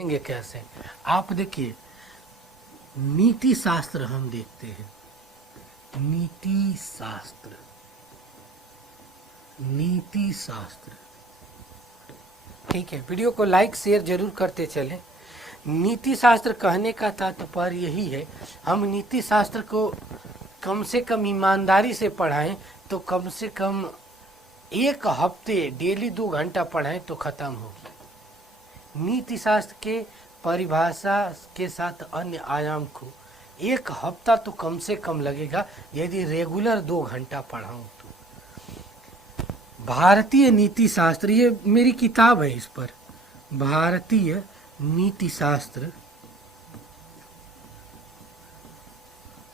देखेंगे कैसे। आप देखिए, नीति शास्त्र हम देखते हैं। नीति शास्त्र, नीति शास्त्र, ठीक है। वीडियो को लाइक शेयर जरूर करते चलें। नीति शास्त्र कहने का तात्पर्य यही है, हम नीति शास्त्र को कम से कम ईमानदारी से पढ़ाएं तो कम से कम एक हफ्ते डेली 2 घंटा पढ़ाएं तो खत्म होगी। नीति शास्त्र के परिभाषा के साथ अन्य आयाम को 1 हफ्ता तो कम से कम लगेगा यदि रेगुलर 2 घंटा पढ़ाऊं तो। भारतीय नीति शास्त्र, ये मेरी किताब है इस पर, भारतीय नीति शास्त्र,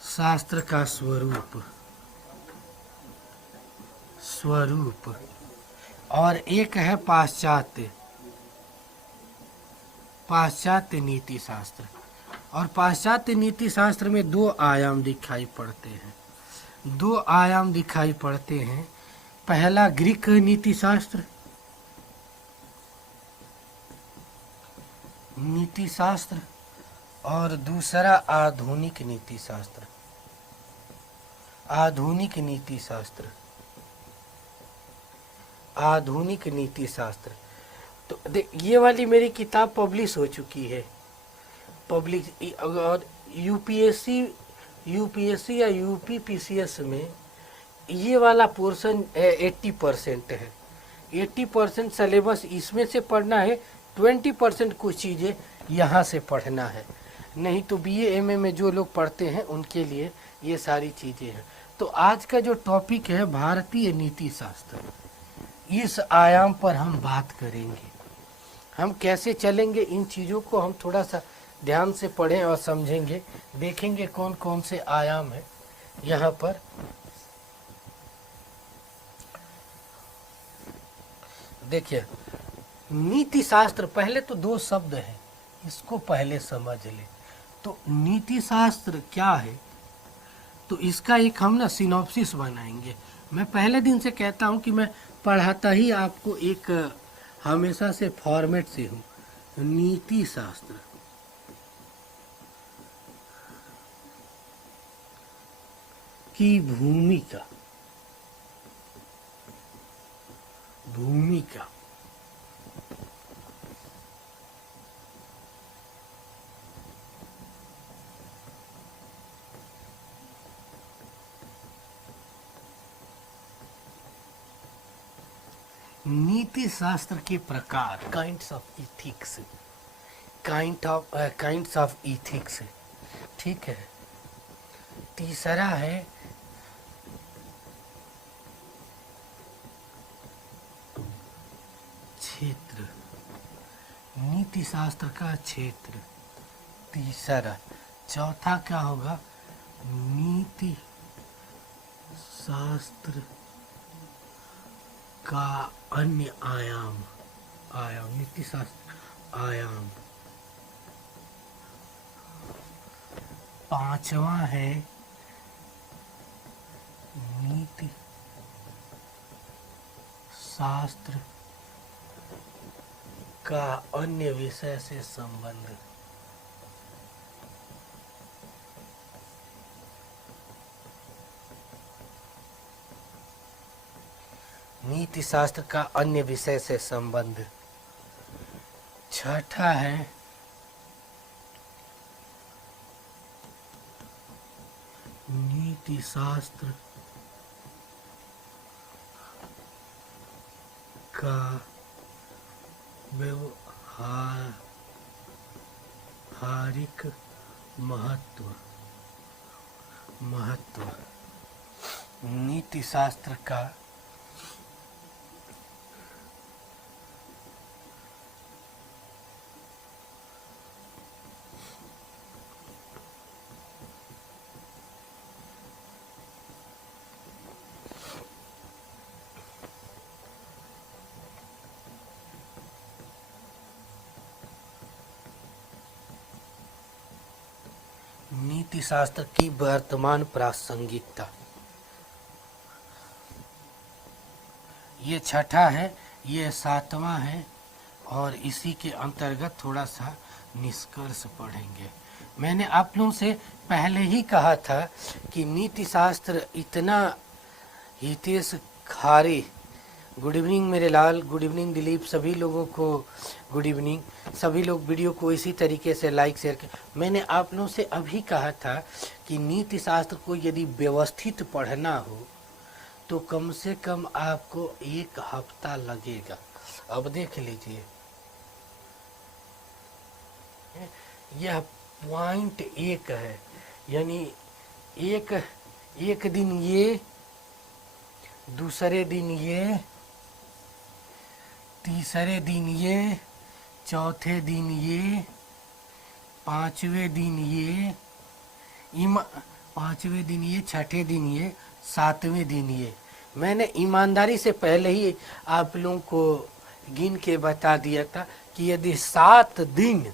शास्त्र का स्वरूप, स्वरूप। और एक है पाश्चात्य, पाश्चात्य नीति शास्त्र। और पाश्चात्य नीति शास्त्र में 2 आयाम दिखाई पड़ते हैं, 2 आयाम दिखाई पड़ते हैं। पहला ग्रीक नीति शास्त्र, नीति शास्त्र, और दूसरा आधुनिक नीति शास्त्र, आधुनिक नीति शास्त्र, आधुनिक नीति शास्त्र। तो ये वाली मेरी किताब पब्लिश हो चुकी है, पब्लिश। और यूपीएससी या यूपीपीसीएस में ये वाला पोर्शन 80% है। 80% सिलेबस इसमें से पढ़ना है, 20% कुछ चीज़ें यहाँ से पढ़ना है। नहीं तो बीए एमए में जो लोग पढ़ते हैं उनके लिए ये सारी चीज़ें हैं। तो आज का जो टॉपिक है भारतीय नीति शास्त्र, इस आयाम पर हम बात करेंगे। हम कैसे चलेंगे, इन चीज़ों को हम थोड़ा सा ध्यान से पढ़ें और समझेंगे, देखेंगे कौन कौन से आयाम है यहाँ पर। देखिए, नीति शास्त्र, पहले तो 2 शब्द हैं, इसको पहले समझ ले। तो नीति शास्त्र क्या है, तो इसका एक हम ना सिनॉप्सिस बनाएंगे। मैं पहले दिन से कहता हूँ कि मैं पढ़ाता ही आपको एक हमेशा से फॉर्मेट से हूँ। नीति शास्त्र, की भूमिका, भूमिका, नीति शास्त्र के प्रकार, kinds of ethics, kinds of ethics, ठीक है। तीसरा है क्षेत्र, नीति शास्त्र का क्षेत्र, तीसरा। चौथा क्या होगा, नीति शास्त्र का अन्य आयाम, नीति शास्त्र आयाम। पांचवा है नीति शास्त्र का अन्य विषय से संबंध। नीति शास्त्र का अन्य विषय से संबंध। छठा है नीति शास्त्र का व्यवहारिक महत्व, नीति शास्त्र का नीति शास्त्र की वर्तमान प्रासंगिकता। ये छठा है, ये सातवां है, और इसी के अंतर्गत थोड़ा सा निष्कर्ष पढ़ेंगे। मैंने आप लोगों से पहले ही कहा था कि नीति शास्त्र इतना, हितेश खारे, गुड इवनिंग मेरे लाल, गुड इवनिंग दिलीप, सभी लोगों को गुड इवनिंग। सभी लोग वीडियो को इसी तरीके से लाइक शेयर कर। मैंने आप लोगों से अभी कहा था कि नीति शास्त्र को यदि व्यवस्थित पढ़ना हो तो कम से कम आपको 1 हफ्ता लगेगा। अब देख लीजिए, यह पॉइंट 1 है, यानी एक दिन ये, दूसरे दिन ये, तीसरे दिन ये, चौथे दिन ये, पांचवें दिन ये, पांचवें दिन ये, छठे दिन ये, सातवें दिन ये। मैंने ईमानदारी से पहले ही आप लोगों को गिन के बता दिया था कि यदि 7 दिन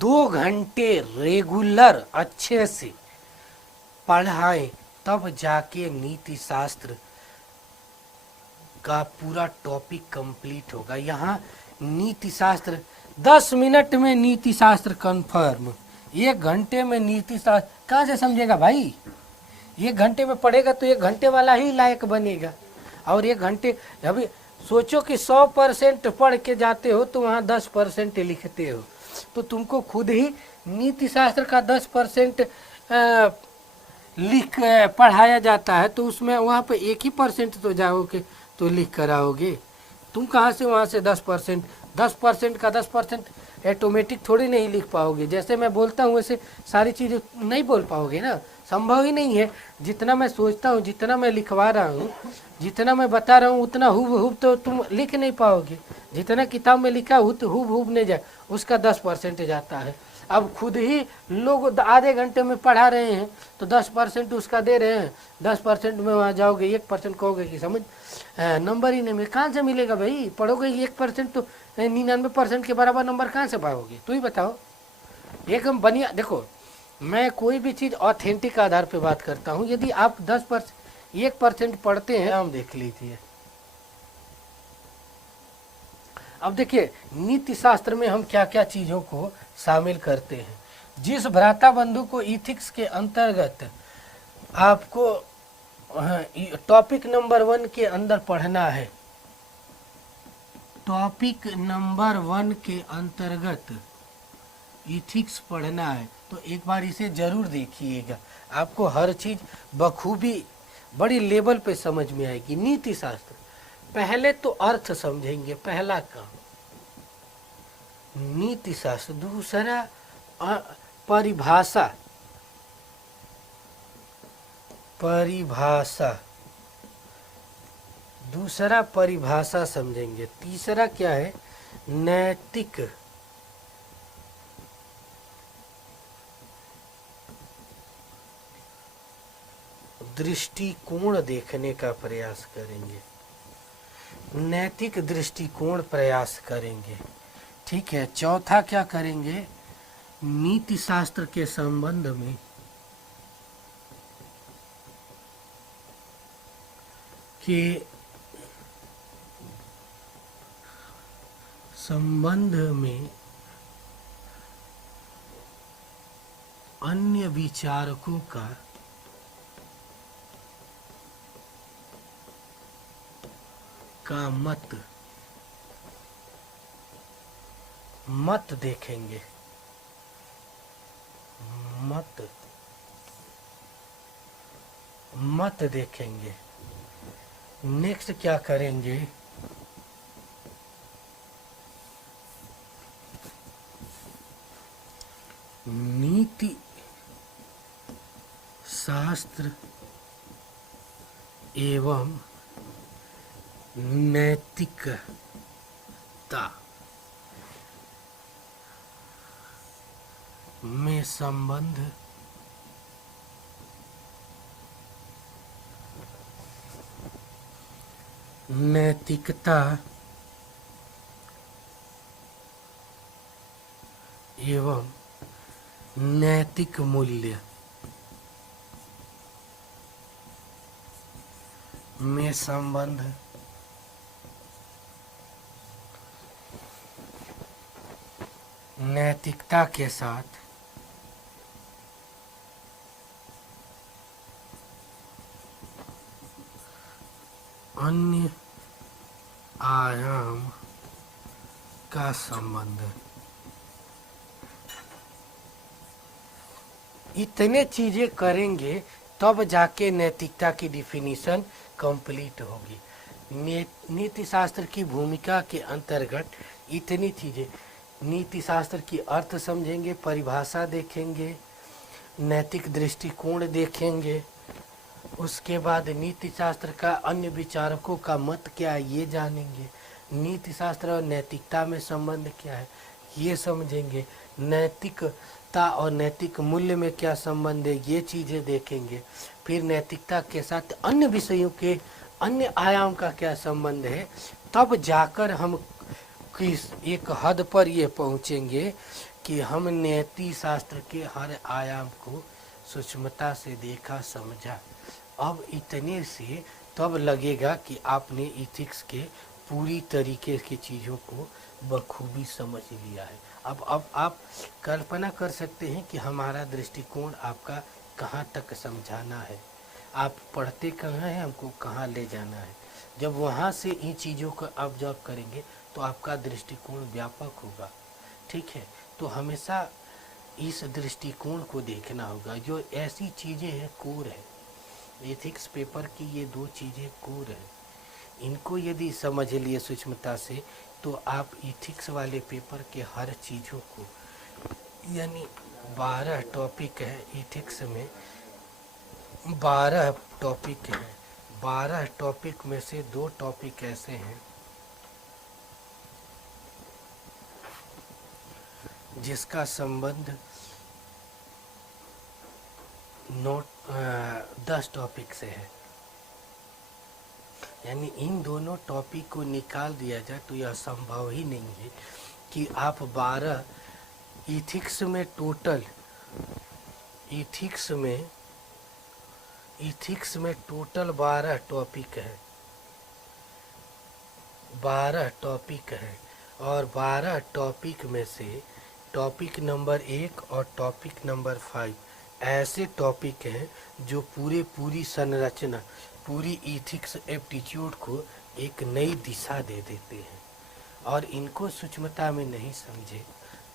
2 घंटे रेगुलर अच्छे से पढ़ाएं तब जाके नीति शास्त्र का पूरा टॉपिक कंप्लीट होगा। यहाँ नीति शास्त्र 10 मिनट में नीति शास्त्र कंफर्म, 1 घंटे में नीति शास्त्र कहाँ से समझेगा भाई? 1 घंटे में पढ़ेगा तो 1 घंटे वाला ही लायक बनेगा। और 1 घंटे, अभी सोचो कि 100% पढ़ के जाते हो तो वहाँ 10% लिखते हो, तो तुमको खुद ही नीति शास्त्र का 10% लिख पढ़ाया जाता है, तो उसमें वहाँ पे 1% तो जाओगे तो लिख कर आओगे। तुम कहाँ से वहाँ से 10%, 10% का 10% ऑटोमेटिक थोड़ी नहीं लिख पाओगे। जैसे मैं बोलता हूँ वैसे सारी चीज़ें नहीं बोल पाओगे ना, संभव ही नहीं है। जितना मैं सोचता हूँ, जितना मैं लिखवा रहा हूँ, जितना मैं बता रहा हूँ, उतना हुब तो तुम लिख नहीं पाओगे। जितना किताब में लिखा हुब नहीं जाए, उसका 10% जाता है। अब खुद ही लोग आधे घंटे में पढ़ा रहे हैं तो 10% उसका दे रहे हैं, 10% में वहाँ जाओगे 1% कहोगे कि समझ नंबर ही नहीं मिले। कहाँ से मिलेगा भाई? पढ़ोगे 1% तो 99% के बराबर नंबर कहाँ से पाओगे? तू ही बताओ। एकदम बढ़िया। देखो, मैं कोई भी चीज़ ऑथेंटिक आधार पे बात करता हूँ। यदि आप 10% 1% पढ़ते हैं, हम देख लीजिए। अब देखिए नीति शास्त्र में हम क्या क्या चीज़ों को शामिल करते हैं। जिस भ्राता बंधु को इथिक्स के अंतर्गत आपको टॉपिक नंबर 1 के अंदर पढ़ना है, टॉपिक नंबर 1 के अंतर्गत इथिक्स पढ़ना है, तो एक बार इसे जरूर देखिएगा। आपको हर चीज़ बखूबी बड़ी लेवल पे समझ में आएगी। नीति शास्त्र पहले तो अर्थ समझेंगे, पहला काम नीति शास्त्र। दूसरा परिभाषा, दूसरा परिभाषा समझेंगे। तीसरा क्या है? नैतिक दृष्टिकोण देखने का प्रयास करेंगे, नैतिक दृष्टिकोण प्रयास करेंगे। ठीक है। चौथा क्या करेंगे? नीति शास्त्र के संबंध में अन्य विचारकों का मत देखेंगे, मत देखेंगे। नेक्स्ट क्या करेंगे? नीति शास्त्र एवं नैतिकता में संबंध नैतिकता एवं नैतिक मूल्य में संबंध नैतिकता के साथ अन्य आयाम का संबंध। इतने चीजें करेंगे तब जाके नैतिकता की डिफिनीशन कंप्लीट होगी। नीति शास्त्र की भूमिका के अंतर्गत इतनी चीजें, नीति शास्त्र की अर्थ समझेंगे, परिभाषा देखेंगे, नैतिक दृष्टिकोण देखेंगे, उसके बाद नीति शास्त्र का अन्य विचारकों का मत क्या है ये जानेंगे, नीति शास्त्र और नैतिकता में संबंध क्या है ये समझेंगे, नैतिकता और नैतिक मूल्य में क्या संबंध है ये चीज़ें देखेंगे, फिर नैतिकता के साथ अन्य विषयों के अन्य आयाम का क्या संबंध है, तब जाकर हम किस एक हद पर ये पहुँचेंगे कि हम नीति शास्त्र के हर आयाम को सूक्ष्मता से देखा समझा। अब इतने से तब लगेगा कि आपने इथिक्स के पूरी तरीके की चीज़ों को बखूबी समझ लिया है। अब आप कल्पना कर सकते हैं कि हमारा दृष्टिकोण आपका कहाँ तक समझाना है, आप पढ़ते कहाँ हैं, हमको कहाँ ले जाना है। जब वहाँ से इन चीज़ों को ऑब्जर्व करेंगे तो आपका दृष्टिकोण व्यापक होगा। ठीक है, तो हमेशा इस दृष्टिकोण को देखना होगा। जो ऐसी चीज़ें हैं कोर है, एथिक्स पेपर की ये दो चीज़ें कोर है, इनको यदि समझ लिए सूक्ष्मता से तो आप एथिक्स वाले पेपर के हर चीज़ों को, यानी 12 टॉपिक है एथिक्स में, 12 टॉपिक हैं, 12 टॉपिक में से 2 टॉपिक ऐसे हैं जिसका संबंध 10 टॉपिक से है। यानी इन दोनों टॉपिक को निकाल दिया जाए तो यह संभव ही नहीं है कि आप 12 इथिक्स में टोटल, इथिक्स में टोटल 12 टॉपिक है, 12 टॉपिक है, और 12 टॉपिक में से टॉपिक नंबर 1 और टॉपिक नंबर 5 ऐसे टॉपिक हैं जो पूरी संरचना, पूरी इथिक्स एप्टीट्यूड को एक नई दिशा दे देते हैं। और इनको सूक्ष्मता में नहीं समझे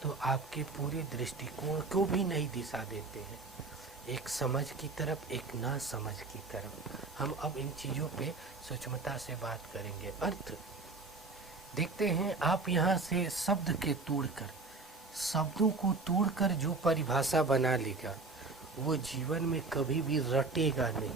तो आपके पूरे दृष्टिकोण को भी नई दिशा देते हैं, एक समझ की तरफ, एक ना समझ की तरफ। हम अब इन चीज़ों पे सूक्ष्मता से बात करेंगे। अर्थ देखते हैं, आप यहाँ से शब्द के तोड़कर, शब्दों को तोड़कर जो परिभाषा बना लेगा वो जीवन में कभी भी रटेगा नहीं।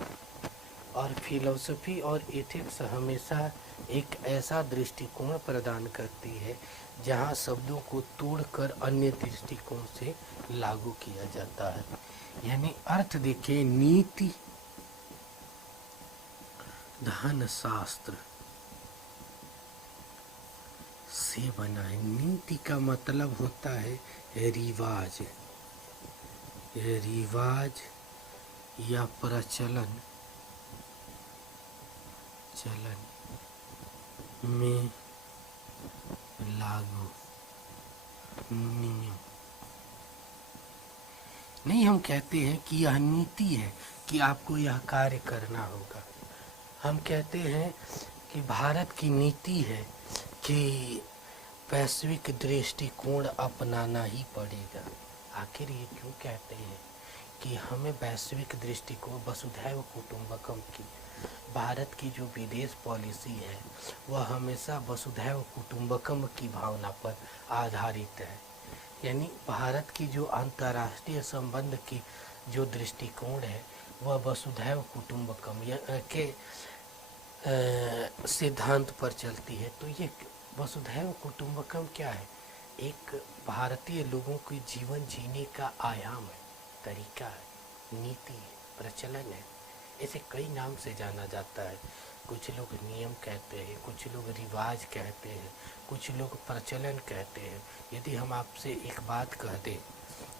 और फिलॉसफी और एथिक्स हमेशा एक ऐसा दृष्टिकोण प्रदान करती है जहाँ शब्दों को तोड़कर अन्य दृष्टिकोण से लागू किया जाता है। यानी अर्थ देखिए, नीति धन शास्त्र से बना है। नीति का मतलब होता है रिवाज, रिवाज या प्रचलन, चलन में लागू नियम। नहीं, हम कहते हैं कि यह नीति है कि आपको यह कार्य करना होगा। हम कहते हैं कि भारत की नीति है कि वैश्विक दृष्टिकोण अपनाना ही पड़ेगा। आखिर ये क्यों कहते हैं कि हमें वैश्विक दृष्टिकोण, वसुधैव कुटुंबकम की भारत की जो विदेश पॉलिसी है वह हमेशा वसुधैव कुटुंबकम की भावना पर आधारित है। यानी भारत की जो अंतर्राष्ट्रीय संबंध की जो दृष्टिकोण है वह वसुधैव कुटुंबकम के सिद्धांत पर चलती है। तो ये वसुधैव कुटुंबकम क्या है? एक भारतीय लोगों के जीवन जीने का आयाम है, तरीका है, नीति है, प्रचलन है। इसे कई नाम से जाना जाता है। कुछ लोग नियम कहते हैं, कुछ लोग रिवाज कहते हैं, कुछ लोग प्रचलन कहते हैं। यदि हम आपसे एक बात कह दें,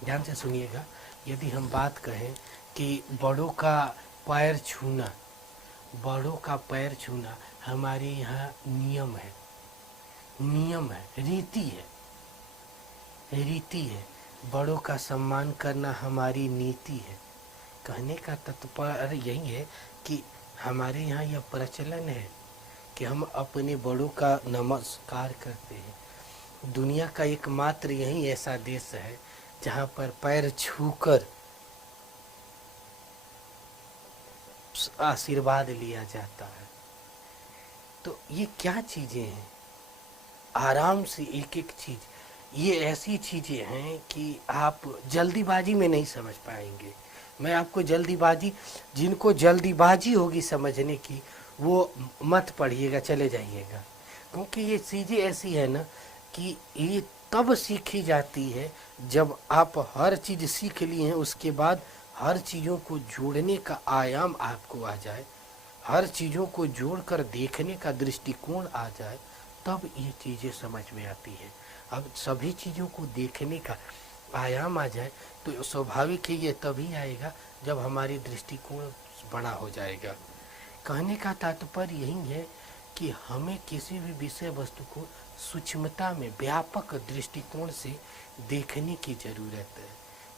ध्यान से सुनिएगा, यदि हम बात कहें कि बड़ों का पैर छूना, बड़ों का पैर छूना हमारे यहाँ नियम है, नियम है, रीति है, रीति है, बड़ों का सम्मान करना हमारी नीति है। कहने का तात्पर्य यही है कि हमारे यहाँ यह प्रचलन है कि हम अपने बड़ों का नमस्कार करते हैं। दुनिया का एकमात्र यही ऐसा देश है जहाँ पर पैर छूकर आशीर्वाद लिया जाता है। तो ये क्या चीज़ें हैं? आराम से एक एक चीज़, ये ऐसी चीज़ें हैं कि आप जल्दीबाजी में नहीं समझ पाएंगे। मैं आपको जल्दीबाजी, जिनको जल्दीबाजी होगी समझने की, वो मत पढ़िएगा, चले जाइएगा। क्योंकि ये चीज़ें ऐसी है ना कि ये तब सीखी जाती है जब आप हर चीज़ सीख लिए हैं, उसके बाद हर चीज़ों को जोड़ने का आयाम आपको आ जाए, हर चीज़ों को जोड़कर देखने का दृष्टिकोण आ जाए, तब ये चीज़ें समझ में आती है। अब सभी चीज़ों को देखने का आयाम आ जाए तो स्वाभाविक है ये तभी आएगा जब हमारी दृष्टिकोण बड़ा हो जाएगा। कहने का तात्पर्य यही है कि हमें किसी भी विषय वस्तु को सूक्ष्मता में, व्यापक दृष्टिकोण से देखने की ज़रूरत है।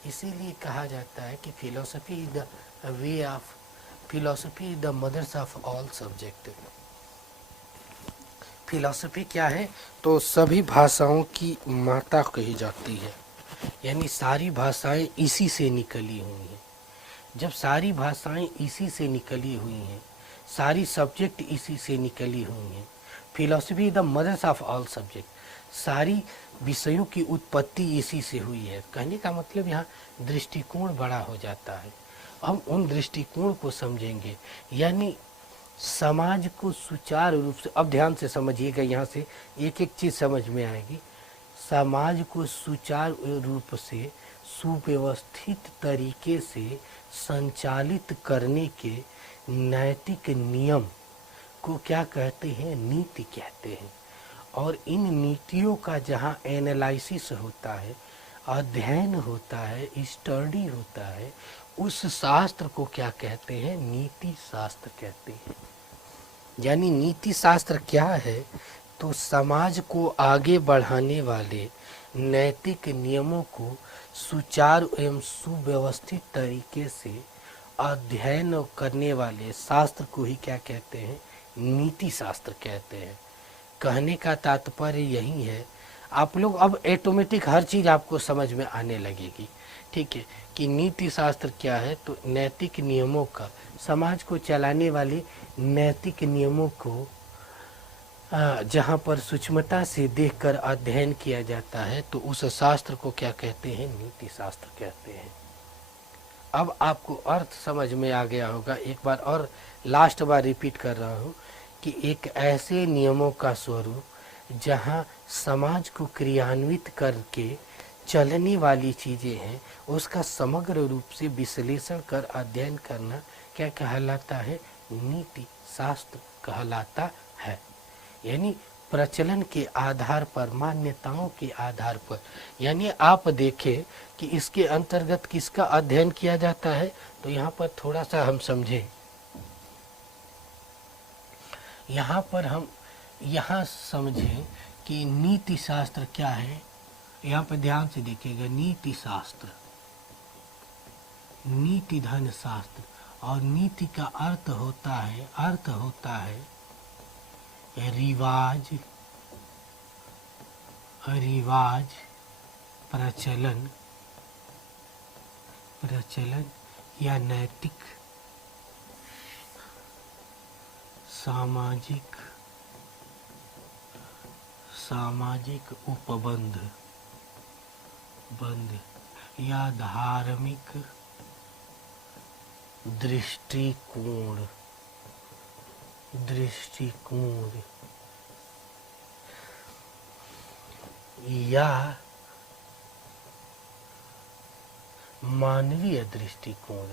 इसीलिए कहा जाता है कि philosophy is the way of, philosophy is the mothers of all subject. Philosophy क्या है? तो सभी भाषाओं की माता कही जाती है, यानी सारी भाषाएं इसी से निकली हुई हैं। जब सारी भाषाएं इसी से निकली हुई हैं, सारी सब्जेक्ट इसी से निकली हुई हैं, philosophy is the mothers of all subject, सारी विषयों की उत्पत्ति इसी से हुई है। कहने का मतलब यहाँ दृष्टिकोण बड़ा हो जाता है। हम उन दृष्टिकोण को समझेंगे, यानी समाज को सुचारू रूप से, अब ध्यान से समझिएगा, यहाँ से एक एक चीज़ समझ में आएगी। समाज को सुचारू रूप से, सुव्यवस्थित तरीके से संचालित करने के नैतिक नियम को क्या कहते हैं? नीति कहते हैं। और इन नीतियों का जहाँ एनालिसिस होता है, अध्ययन होता है, स्टडी होता है, उस शास्त्र को क्या कहते हैं? नीति शास्त्र कहते हैं। यानी नीति शास्त्र क्या है? तो समाज को आगे बढ़ाने वाले नैतिक नियमों को सुचारू एवं सुव्यवस्थित तरीके से अध्ययन करने वाले शास्त्र को ही क्या कहते हैं? नीति शास्त्र कहते हैं। कहने का तात्पर्य यही है। आप लोग अब ऑटोमेटिक हर चीज़ आपको समझ में आने लगेगी, ठीक है, कि नीति शास्त्र क्या है। तो नैतिक नियमों का, समाज को चलाने वाले नैतिक नियमों को जहाँ पर सूक्ष्मता से देखकर अध्ययन किया जाता है, तो उस शास्त्र को क्या कहते हैं? नीति शास्त्र कहते हैं। अब आपको अर्थ समझ में आ गया होगा। एक बार और लास्ट बार रिपीट कर रहा हूँ कि एक ऐसे नियमों का स्वरूप जहाँ समाज को क्रियान्वित करके चलने वाली चीज़ें हैं, उसका समग्र रूप से विश्लेषण कर अध्ययन करना क्या कहलाता है? नीति शास्त्र कहलाता है। यानी प्रचलन के आधार पर, मान्यताओं के आधार पर, यानी आप देखें कि इसके अंतर्गत किसका अध्ययन किया जाता है। तो यहाँ पर थोड़ा सा हम समझें, यहाँ पर हम यहाँ समझें कि नीति शास्त्र क्या है। यहाँ पर ध्यान से देखिएगा, नीति शास्त्र, नीति धन शास्त्र, और नीति का अर्थ होता है रिवाज, प्रचलन या नैतिक, सामाजिक उपबंध या धार्मिक दृष्टिकोण या मानवीय दृष्टिकोण।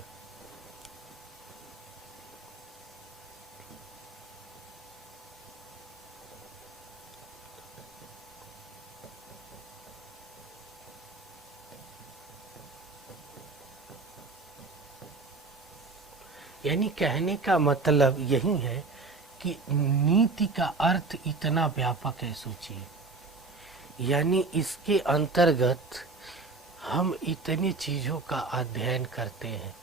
यानी कहने का मतलब यही है कि नीति का अर्थ इतना व्यापक है। सोचिए यानी इसके अंतर्गत हम इतनी चीज़ों का अध्ययन करते हैं।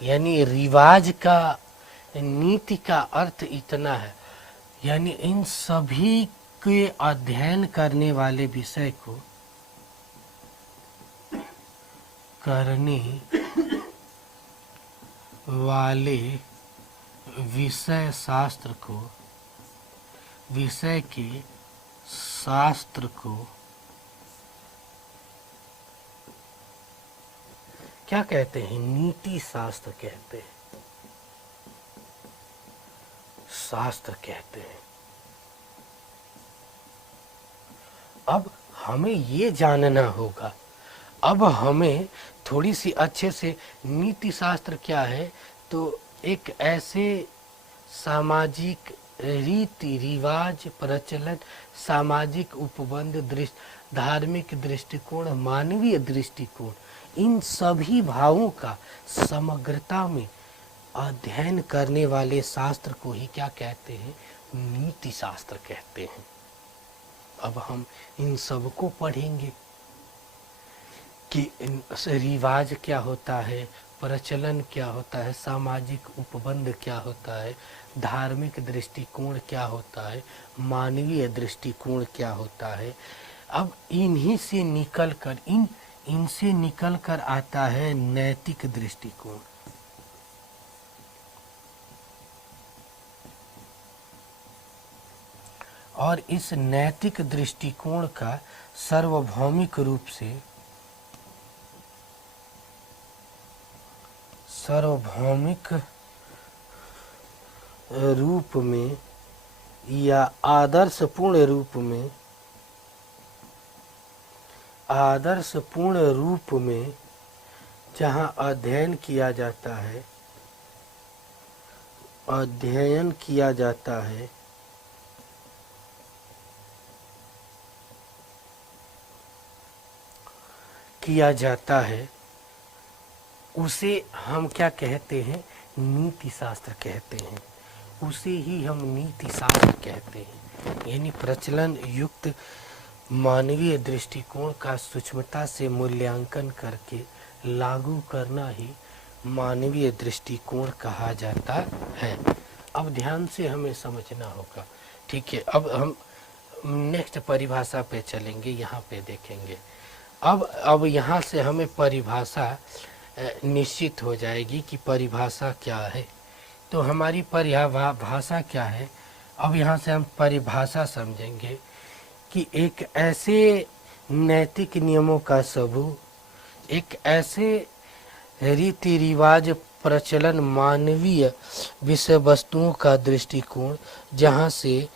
यानी रिवाज का, नीति का अर्थ इतना है, यानी इन सभी के अध्ययन करने वाले विषय को, करने वाले विषय शास्त्र को, विषय के शास्त्र को क्या कहते हैं? नीति शास्त्र कहते हैं, शास्त्र कहते हैं। अब हमें ये जानना होगा, अब हमें थोड़ी सी अच्छे से नीति शास्त्र क्या है, तो एक ऐसे सामाजिक रीति रिवाज, प्रचलन, सामाजिक उपबंध, दृष्टि, धार्मिक दृष्टिकोण, मानवीय दृष्टिकोण, इन सभी भावों का समग्रता में अध्ययन करने वाले शास्त्र को ही क्या कहते हैं? नीति शास्त्र कहते हैं। अब हम इन सबको पढ़ेंगे कि रिवाज क्या होता है, प्रचलन क्या होता है, सामाजिक उपबंध क्या होता है, धार्मिक दृष्टिकोण क्या होता है, मानवीय दृष्टिकोण क्या होता है। अब इन्हीं से निकलकर इनसे निकलकर आता है नैतिक दृष्टिकोण। और इस नैतिक दृष्टिकोण का सार्वभौमिक रूप में या आदर्शपूर्ण रूप में जहाँ अध्ययन किया जाता है, उसे हम क्या कहते हैं? नीति शास्त्र कहते हैं। उसे ही हम नीति शास्त्र कहते हैं। यानी प्रचलन युक्त मानवीय दृष्टिकोण का सूक्ष्मता से मूल्यांकन करके लागू करना ही मानवीय दृष्टिकोण कहा जाता है। अब ध्यान से हमें समझना होगा, ठीक है। अब हम नेक्स्ट परिभाषा पे चलेंगे, यहाँ पे देखेंगे। अब यहाँ से हमें परिभाषा निश्चित हो जाएगी कि परिभाषा क्या है। तो हमारी परिभाषा क्या है? अब यहाँ से हम परिभाषा समझेंगे कि एक ऐसे नैतिक नियमों का समूह, एक ऐसे रीति रिवाज, प्रचलन, मानवीय विषय वस्तुओं का दृष्टिकोण जहाँ से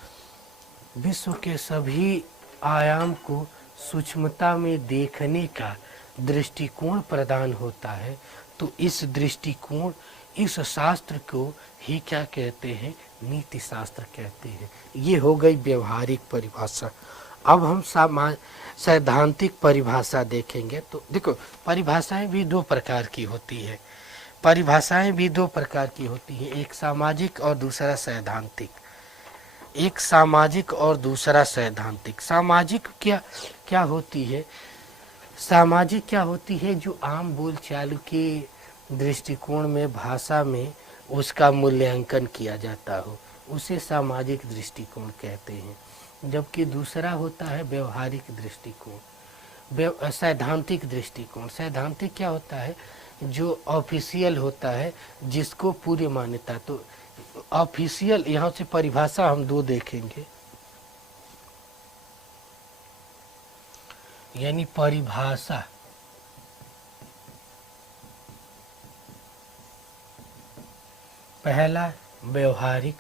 विश्व के सभी आयाम को सूक्ष्मता में देखने का दृष्टिकोण प्रदान होता है। तो इस दृष्टिकोण, इस शास्त्र को ही क्या कहते हैं? नीति शास्त्र कहते हैं। ये हो गई व्यवहारिक परिभाषा। अब हम सैद्धांतिक परिभाषा देखेंगे। तो देखो, परिभाषाएं भी दो प्रकार की होती है। एक सामाजिक और दूसरा सैद्धांतिक। सामाजिक क्या होती है? सामाजिक क्या होती है? जो आम बोलचाल के दृष्टिकोण में, भाषा में उसका मूल्यांकन किया जाता हो, उसे सामाजिक दृष्टिकोण कहते हैं। जबकि दूसरा होता है व्यवहारिक दृष्टिकोण, सैद्धांतिक दृष्टिकोण। सैद्धांतिक क्या होता है? जो ऑफिशियल होता है, जिसको पूरी मान्यता। तो ऑफिशियल, यहाँ से परिभाषा हम दो देखेंगे। यानी परिभाषा पहला व्यवहारिक,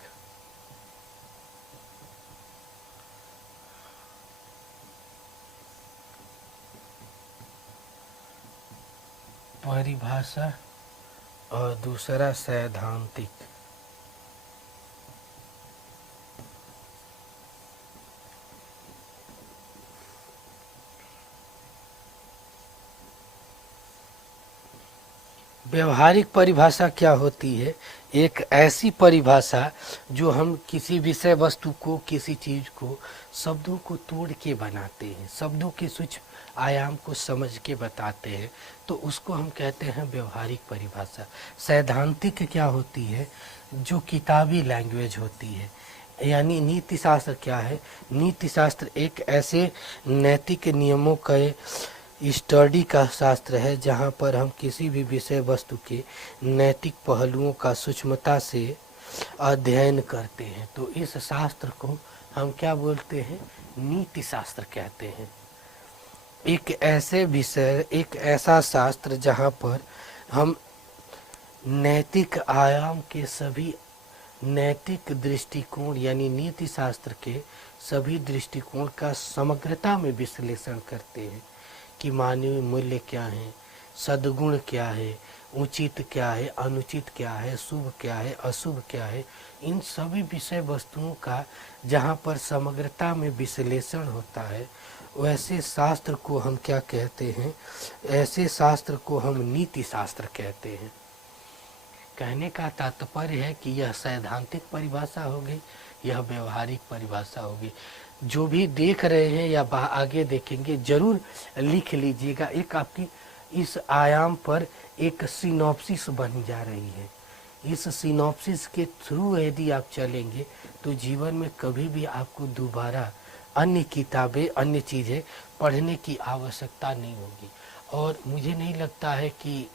परिभाषा और दूसरा सैद्धांतिक। व्यवहारिक परिभाषा क्या होती है? एक ऐसी परिभाषा जो हम किसी विषय वस्तु को, किसी चीज को, शब्दों को तोड़ के बनाते हैं, शब्दों के सूक्ष्म आयाम को समझ के बताते हैं, तो उसको हम कहते हैं व्यवहारिक परिभाषा। सैद्धांतिक क्या होती है? जो किताबी लैंग्वेज होती है। यानी नीति शास्त्र क्या है? नीति शास्त्र एक ऐसे नैतिक नियमों का स्टडी का शास्त्र है जहाँ पर हम किसी भी विषय वस्तु के नैतिक पहलुओं का सूक्ष्मता से अध्ययन करते हैं। तो इस शास्त्र को हम क्या बोलते हैं? नीति शास्त्र कहते हैं। एक ऐसे विषय, एक ऐसा शास्त्र जहाँ पर हम नैतिक आयाम के सभी नैतिक दृष्टिकोण यानी नीति शास्त्र के सभी दृष्टिकोण का समग्रता में विश्लेषण करते हैं कि मानवीय मूल्य क्या है, सद्गुण क्या है, उचित क्या है, अनुचित क्या है, शुभ क्या है, अशुभ क्या है। इन सभी विषय वस्तुओं का जहाँ पर समग्रता में विश्लेषण होता है, वैसे शास्त्र को हम क्या कहते हैं? ऐसे शास्त्र को हम नीति शास्त्र कहते हैं। कहने का तात्पर्य है कि यह सैद्धांतिक परिभाषा हो गई, यह व्यवहारिक परिभाषा होगी। जो भी देख रहे हैं या आगे देखेंगे जरूर लिख लीजिएगा। एक आपकी इस आयाम पर एक सिनॉप्सिस बन जा रही है। इस सिनॉप्सिस के थ्रू यदि आप चलेंगे तो जीवन में कभी भी आपको दोबारा अन्य किताबें, अन्य चीज़ें पढ़ने की आवश्यकता नहीं होगी। और मुझे नहीं लगता है कि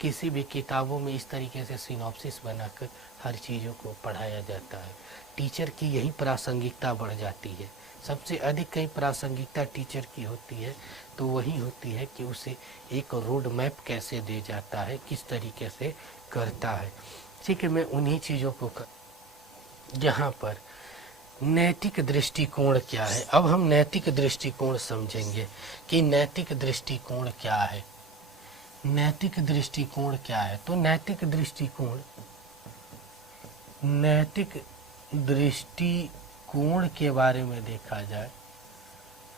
किसी भी किताबों में इस तरीके से सिनॉप्सिस बनाकर हर चीज़ों को पढ़ाया जाता है। टीचर की यही प्रासंगिकता बढ़ जाती है। सबसे अधिक कहीं प्रासंगिकता टीचर की होती है तो वही होती है कि उसे एक रोड मैप कैसे दे जाता है, किस तरीके से करता है। ठीक है, मैं उन्हीं चीज़ों को जहाँ पर नैतिक दृष्टिकोण क्या है, अब हम नैतिक दृष्टिकोण समझेंगे कि नैतिक दृष्टिकोण क्या है। नैतिक दृष्टिकोण क्या है? तो नैतिक दृष्टिकोण के बारे में देखा जाए,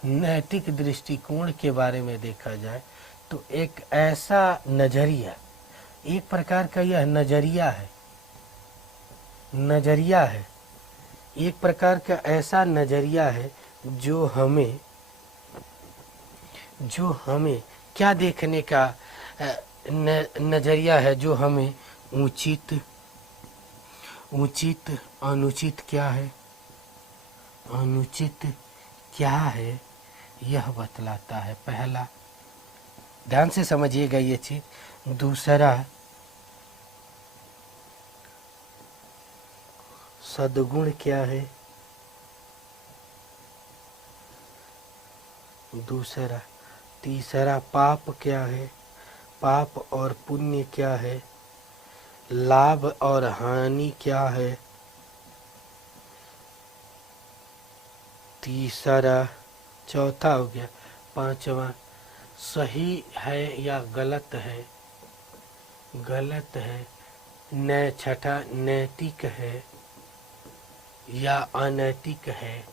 नैतिक दृष्टिकोण के बारे में देखा जाए तो एक ऐसा नजरिया, एक प्रकार का यह नजरिया है, एक प्रकार का ऐसा नजरिया है जो हमें क्या देखने का नजरिया है? जो हमें उचित अनुचित क्या है, अनुचित क्या है, यह बतलाता है। पहला, ध्यान से समझिएगा ये चीज। दूसरा, सद्गुण क्या है, दूसरा। तीसरा, पाप क्या है, पाप और पुण्य क्या है, लाभ और हानि क्या है। तीसरा, चौथा हो गया। पांचवा, सही है या गलत है, छठा, नैतिक है या अनैतिक है।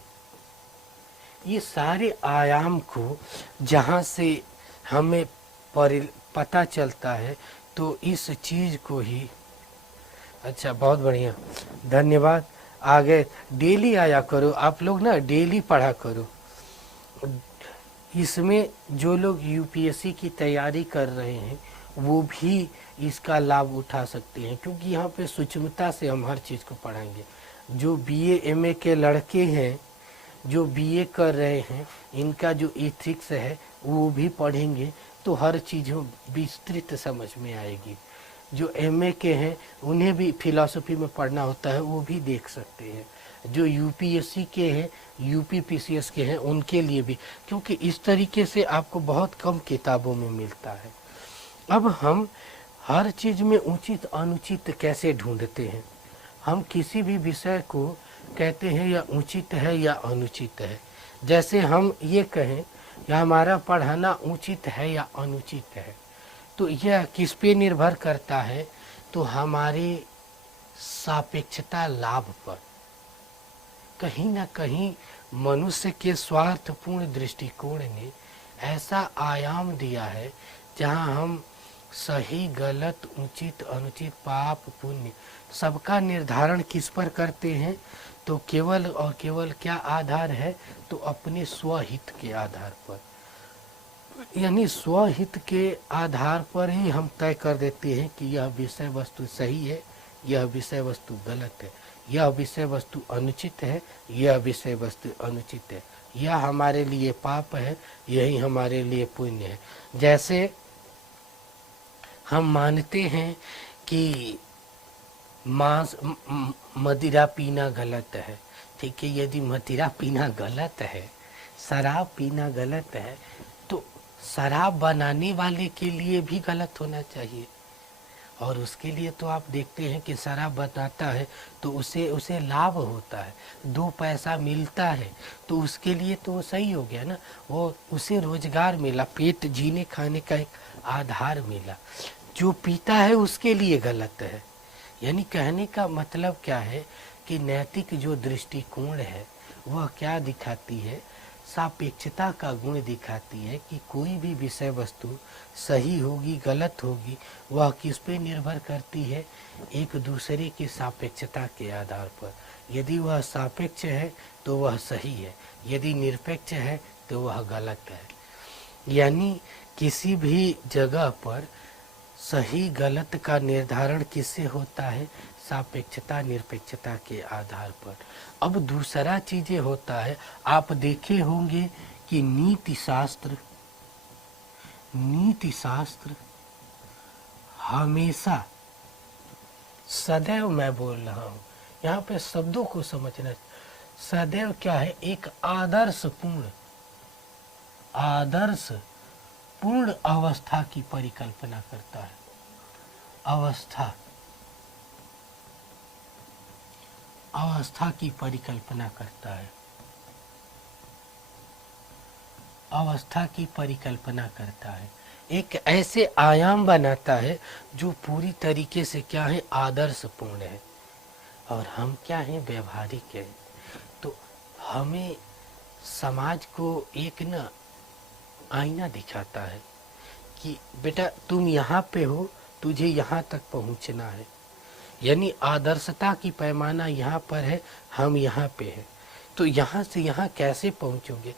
ये सारे आयाम को जहाँ से हमें पता चलता है तो इस चीज़ को ही, अच्छा बहुत बढ़िया, धन्यवाद। आगे डेली आया करो आप लोग ना, डेली पढ़ा करो। इसमें जो लोग यूपीएससी की तैयारी कर रहे हैं वो भी इसका लाभ उठा सकते हैं, क्योंकि यहाँ पे सूक्ष्मता से हम हर चीज़ को पढ़ाएंगे। जो बीए एमए के लड़के हैं, जो बीए कर रहे हैं, इनका जो एथिक्स है वो भी पढ़ेंगे तो हर चीज़ विस्तृत समझ में आएगी। जो एमए के हैं उन्हें भी फिलॉसफी में पढ़ना होता है, वो भी देख सकते हैं। जो यूपीएससी के हैं, यूपीपीसीएस के हैं, उनके लिए भी, क्योंकि इस तरीके से आपको बहुत कम किताबों में मिलता है। अब हम हर चीज़ में उचित अनुचित कैसे ढूंढते हैं? हम किसी भी विषय को कहते हैं या उचित है या अनुचित है। जैसे हम ये कहें कि हमारा पढ़ाना उचित है या अनुचित है, तो यह किस पे निर्भर करता है? तो हमारी सापेक्षता लाभ पर। कहीं ना कहीं मनुष्य के स्वार्थपूर्ण दृष्टिकोण ने ऐसा आयाम दिया है जहां हम सही गलत, उचित अनुचित, पाप पुण्य, सबका निर्धारण किस पर करते हैं? तो केवल और केवल क्या आधार है? तो अपने स्वहित के आधार पर। यानी स्वहित के आधार पर ही हम तय कर देते हैं कि यह विषय वस्तु सही है, यह विषय वस्तु गलत है, यह विषय वस्तु अनुचित है, यह विषय वस्तु अनुचित है, यह हमारे लिए पाप है, यही हमारे लिए पुण्य है। जैसे हम मानते हैं कि मांस मदिरा पीना गलत है, ठीक है। यदि मदिरा पीना गलत है, शराब पीना गलत है, तो शराब बनाने वाले के लिए भी गलत होना चाहिए। और उसके लिए तो आप देखते हैं कि शराब बनाता है तो उसे लाभ होता है, 2 पैसा मिलता है, तो उसके लिए तो वो सही हो गया ना। वो उसे रोजगार मिला, पेट जीने खाने का एक आधार मिला। जो पीता है उसके लिए गलत है। यानी कहने का मतलब क्या है कि नैतिक जो दृष्टिकोण है वह क्या दिखाती है? सापेक्षता का गुण दिखाती है कि कोई भी विषय वस्तु सही होगी गलत होगी, वह किस पे निर्भर करती है? एक दूसरे की सापेक्षता के आधार पर। यदि वह सापेक्ष है तो वह सही है, यदि निरपेक्ष है तो वह गलत है। यानी किसी भी जगह पर सही गलत का निर्धारण किससे होता है? सापेक्षता निरपेक्षता के आधार पर। अब दूसरा चीजें होता है, आप देखे होंगे कि नीति शास्त्र हमेशा, सदैव, मैं बोल रहा हूँ यहाँ पे शब्दों को समझना, सदैव क्या है? एक आदर्श पूर्ण अवस्था की परिकल्पना करता है। अवस्था की परिकल्पना करता है, अवस्था की परिकल्पना करता है। एक ऐसे आयाम बनाता है जो पूरी तरीके से क्या है? आदर्शपूर्ण है। और हम क्या हैं? व्यवहारिक है। तो हमें समाज को एक ना आईना दिखाता है कि बेटा तुम यहाँ पे हो, तुझे यहाँ तक पहुँचना है। यानी आदर्शता की पैमाना यहाँ पर है, हम यहाँ पे हैं, तो यहाँ से यहाँ कैसे पहुँचोगे?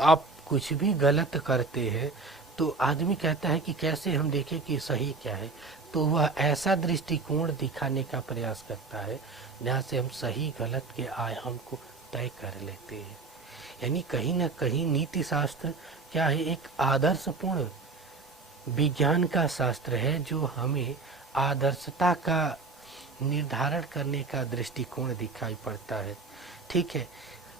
आप कुछ भी गलत करते हैं तो आदमी कहता है कि कैसे हम देखें कि सही क्या है, तो वह ऐसा दृष्टिकोण दिखाने का प्रयास करता है जहाँ से हम सही गलत के आयाम को तय कर लेते हैं। यानी कहीं ना कहीं नीति शास्त्र क्या है? एक आदर्शपूर्ण विज्ञान का शास्त्र है जो हमें आदर्शता का निर्धारण करने का दृष्टिकोण दिखाई पड़ता है। ठीक है,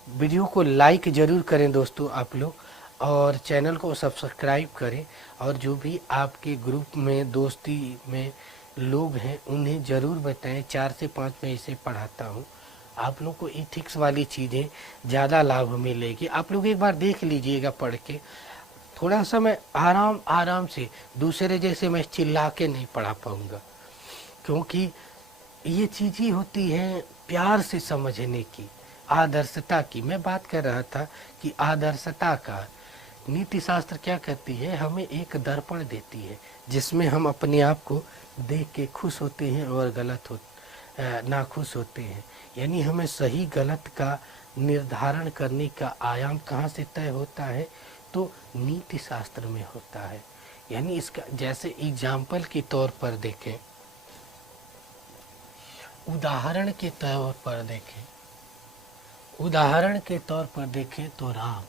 वीडियो को लाइक जरूर करें दोस्तों आप लोग, और चैनल को सब्सक्राइब करें, और जो भी आपके ग्रुप में दोस्ती में लोग हैं उन्हें ज़रूर बताएं। 4 से 5 मैं इसे पढ़ाता हूँ। आप लोग को एथिक्स वाली चीज़ें ज़्यादा लाभ मिलेगी। आप लोग एक बार देख लीजिएगा पढ़ के। थोड़ा सा मैं आराम से, दूसरे जैसे मैं चिल्ला के नहीं पढ़ा पाऊँगा, क्योंकि ये चीज़ ही होती है प्यार से समझने की, आदर्शता की। मैं बात कर रहा था कि आदर्शता का नीति शास्त्र क्या करती है? हमें एक दर्पण देती है जिसमें हम अपने आप को देख के खुश होते हैं और नाखुश होते हैं। यानी हमें सही गलत का निर्धारण करने का आयाम कहाँ से तय होता है? तो नीति शास्त्र में होता है। यानी इसका जैसे एग्जाम्पल के तौर पर देखें, उदाहरण के तौर पर देखें तो राम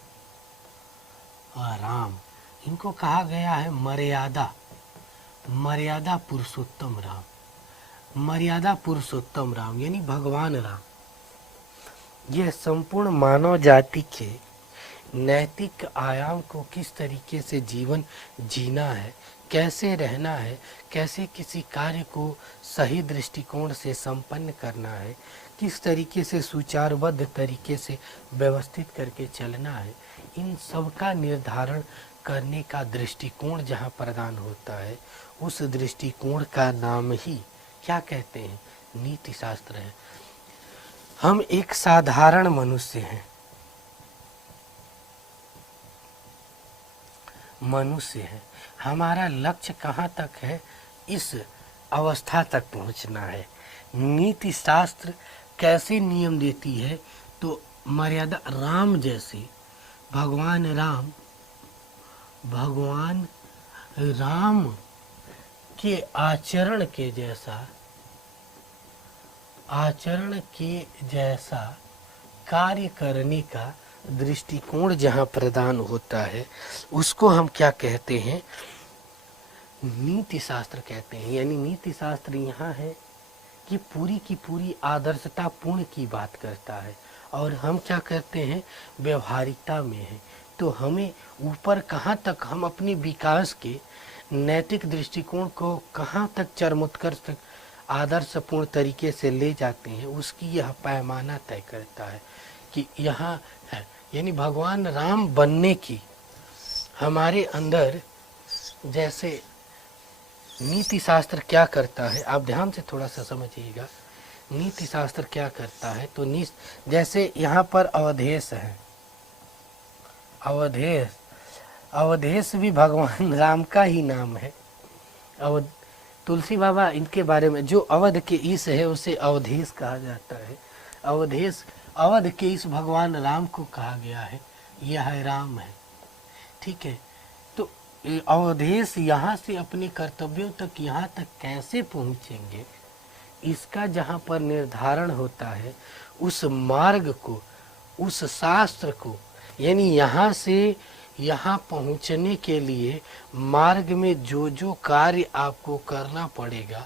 इनको कहा गया है मर्यादा पुरुषोत्तम राम, यानी भगवान राम। यह संपूर्ण मानव जाति के नैतिक आयाम को किस तरीके से जीवन जीना है, कैसे रहना है, कैसे किसी कार्य को सही दृष्टिकोण से संपन्न करना है, किस तरीके से सुचारुबद्ध तरीके से व्यवस्थित करके चलना है, इन सब का निर्धारण करने का दृष्टिकोण जहाँ प्रदान होता है, उस दृष्टिकोण का नाम ही क्या कहते हैं? नीति शास्त्र है। हम एक साधारण मनुष्य हैं, मनुष्य हैं। हमारा लक्ष्य कहाँ तक है, इस अवस्था तक पहुँचना है। नीति शास्त्र कैसे नियम देती है, तो मर्यादा राम जैसे, भगवान राम के आचरण के जैसा कार्य करने का दृष्टिकोण जहाँ प्रदान होता है, उसको हम क्या कहते हैं, नीति शास्त्र कहते हैं। यानी नीति शास्त्र यहाँ है कि पूरी की पूरी आदर्शता पूर्ण की बात करता है, और हम क्या करते हैं, व्यवहारिकता में है। तो हमें ऊपर कहाँ तक हम अपने विकास के नैतिक दृष्टिकोण को कहाँ तक चरमोत्कर्ष तक आदर्शपूर्ण तरीके से ले जाते हैं, उसकी यह पैमाना तय करता है कि यहाँ है। यानी भगवान राम बनने की हमारे अंदर, जैसे नीति शास्त्र क्या करता है, आप ध्यान से थोड़ा सा समझिएगा। नीति शास्त्र क्या करता है, तो जैसे यहाँ पर अवधेश है, अवधेश भी भगवान राम का ही नाम है। तुलसी बाबा इनके बारे में, जो अवध के ईश है उसे अवधेश कहा जाता है। अवध के ईश भगवान राम को कहा गया है, यह है राम है, ठीक है। तो अवधेश यहाँ से अपने कर्तव्यों तक यहाँ तक कैसे पहुँचेंगे, इसका जहाँ पर निर्धारण होता है, उस मार्ग को, उस शास्त्र को, यानी यहाँ से यहाँ पहुँचने के लिए मार्ग में जो जो कार्य आपको करना पड़ेगा,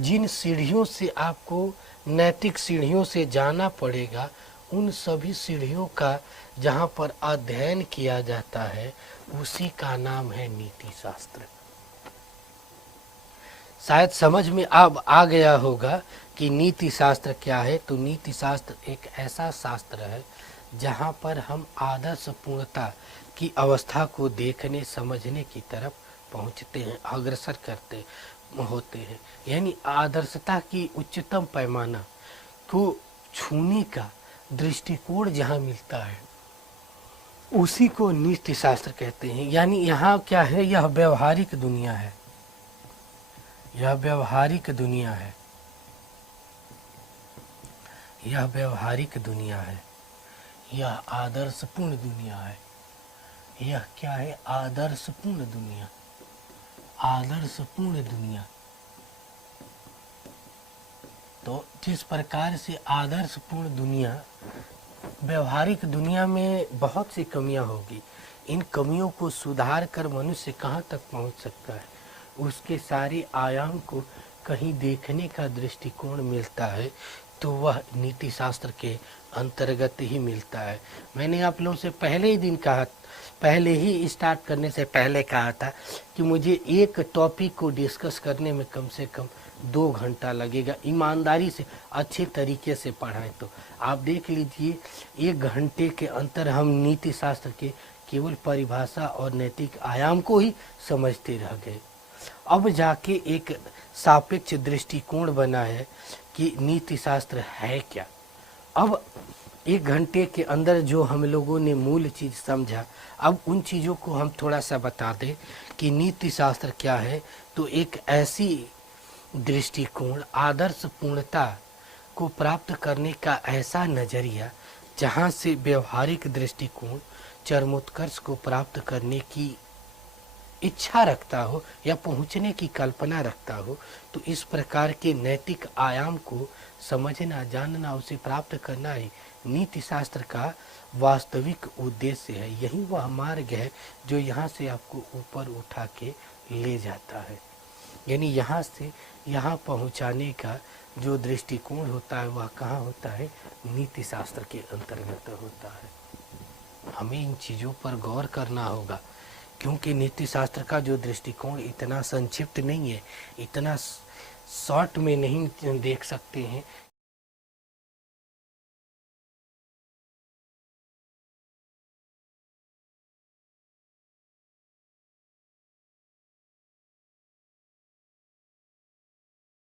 जिन सीढ़ियों से आपको नैतिक सीढ़ियों से जाना पड़ेगा, उन सभी सीढ़ियों का जहाँ पर अध्ययन किया जाता है, उसी का नाम है नीति शास्त्र। शायद समझ में अब आ गया होगा कि नीति शास्त्र क्या है। तो नीति शास्त्र एक ऐसा शास्त्र है जहाँ पर हम आदर्श पूर्णता की अवस्था को देखने समझने की तरफ पहुँचते हैं, अग्रसर करते होते हैं। यानी आदर्शता की उच्चतम पैमाना को छूने का दृष्टिकोण जहाँ मिलता है, उसी को नीति शास्त्र कहते हैं। यानी यहाँ क्या है, यह व्यवहारिक दुनिया है, यह व्यवहारिक दुनिया है, यह व्यवहारिक दुनिया है, यह आदर्शपूर्ण दुनिया है। यह क्या है, आदर्शपूर्ण दुनिया, आदर्शपूर्ण दुनिया। तो जिस प्रकार से आदर्शपूर्ण दुनिया, व्यवहारिक दुनिया में बहुत सी कमियां होगी, इन कमियों को सुधार कर मनुष्य कहाँ तक पहुँच सकता है, उसके सारे आयाम को कहीं देखने का दृष्टिकोण मिलता है, तो वह नीति शास्त्र के अंतर्गत ही मिलता है। मैंने आप लोगों से पहले ही दिन कहा, पहले ही स्टार्ट करने से पहले कहा था कि मुझे एक टॉपिक को डिस्कस करने में कम से कम 2 घंटा लगेगा, ईमानदारी से अच्छे तरीके से पढ़ाएं। तो आप देख लीजिए, 1 घंटे के अंतर हम नीति शास्त्र के केवल परिभाषा और नैतिक आयाम को ही समझते रह गए। अब जाके एक सापेक्ष दृष्टिकोण बना है कि नीति शास्त्र है क्या। अब 1 घंटे के अंदर जो हम लोगों ने मूल चीज़ समझा, अब उन चीज़ों को हम थोड़ा सा बता दें कि नीति शास्त्र क्या है। तो एक ऐसी दृष्टिकोण, आदर्श पूर्णता को प्राप्त करने का ऐसा नज़रिया जहाँ से व्यवहारिक दृष्टिकोण चरमोत्कर्ष को प्राप्त करने की इच्छा रखता हो या पहुँचने की कल्पना रखता हो, तो इस प्रकार के नैतिक आयाम को समझना, जानना, उसे प्राप्त करना ही नीति शास्त्र का वास्तविक उद्देश्य है। यही वह मार्ग है जो यहाँ से आपको ऊपर उठा के ले जाता है। यानी यहाँ से यहाँ पहुँचाने का जो दृष्टिकोण होता है, वह कहाँ होता है, नीति शास्त्र के अंतर्गत होता है। हमें इन चीज़ों पर गौर करना होगा, क्योंकि नीति शास्त्र का जो दृष्टिकोण इतना संक्षिप्त नहीं है, इतना शॉर्ट में नहीं देख सकते हैं